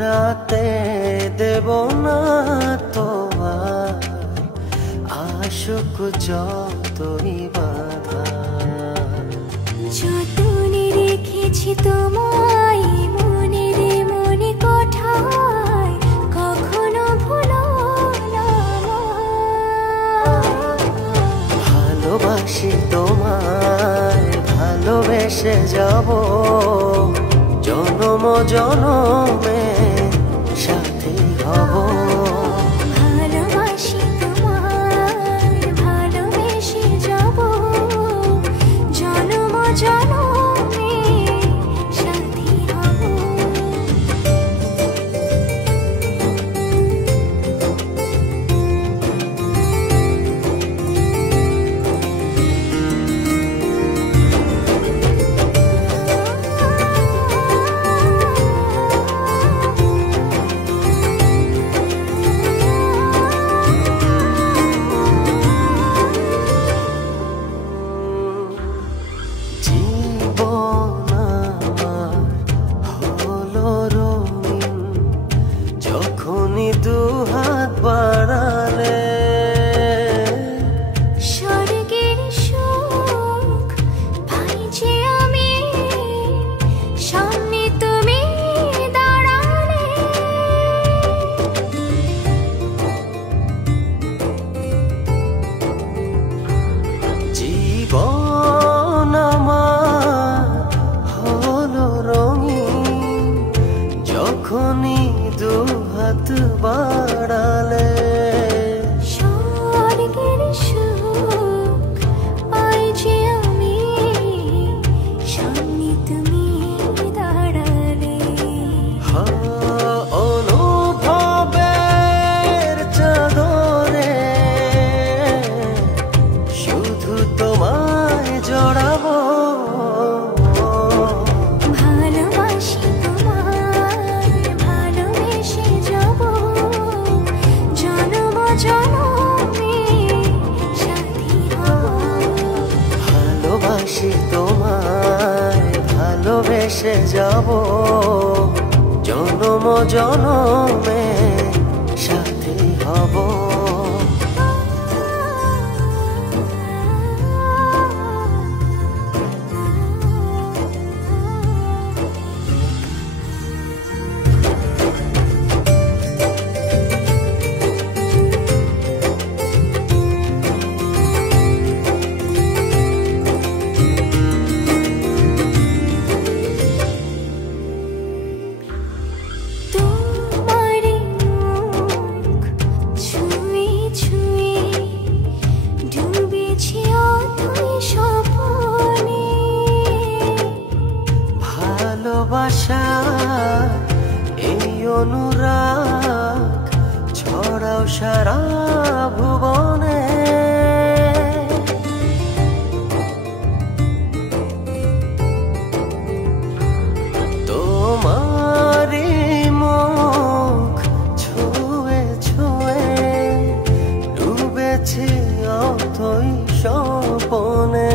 হারাতে দেব না তোমার আশোক যতই বাধা। যতনে রেখেছি তোমায় মনের মনে কোঠায়, কখনো ভুলো না। ভালোবাসি তোমায়, ভালোবেসে যাব জনম জনমে সাথী হব। ভালোবাসি তোমায়, ভালোবেসে যাব জনম জনমে সাথী হব। যখনই দুহাত বাড়ালে স্বর্গের সুখ পাই যে আমি, সামনে তুমি দাঁড়ালে। জীবন আমার হলো রঙিন যখনই দুহাত বাড়ালে। স্বর্গের সুখ পাই যে আমি, সামনে তুমি দাঁড়ালে। অনুভবের চাদরে শুধু তোমায় জড়াবো। ভালোবাসি তোমায়, ভালোবেসে যাব জনম জনমে সাথী হব। ভালোবাসি তোমায়, ভালোবেসে যাব জনম জনমে সাথী হব। ভালোবাসা এই অনুরাগ ছড়াও সারা ভুবনে। তোমারি মুখ ছুঁয়ে ছুঁয়ে ডুবেছি অথই স্বপনে।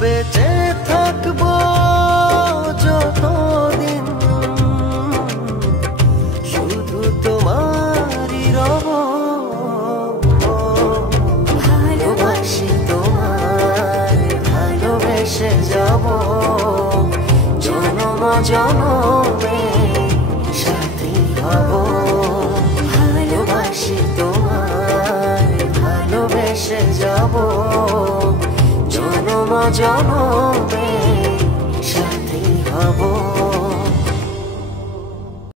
বেঁচে থাকবো যতদিন শুধু তোমারই রব। ভালোবাসি তোমায়, ভালোবেসে যাব জনম জনমে সাথী হব। ভালোবাসি তোমায়, ভালোবেসে যাব জনম